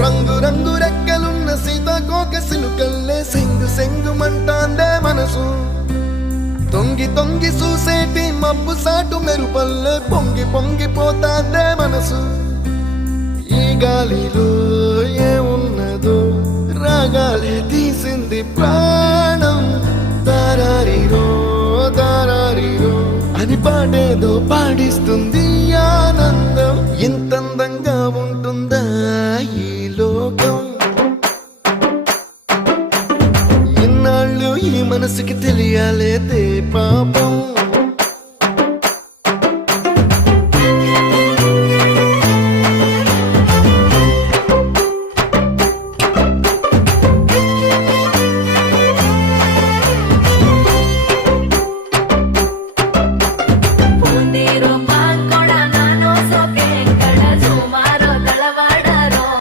రంగు రంగు రెక్కలున్న సీతాకోక సిలుకల్లే సెంగు సెంగుమంటాందే మనసు తొంగి తొంగి చూసేటి మబ్బు సాటు మెరుపల్లే పొంగి పొంగిపోతాందే మనసు ఈ గాలిలో ఏమున్నదో రాగాలే తీసింది ప్రాణం దారారిరో దారారిరో అని పాడేదో పాడిస్తుంది ఆనందం ఇంతందంగా ఉంటుందా ఈ లోకం ఇన్నాళ్ళు ఈ మనసుకి తెలియాలేదే పాపం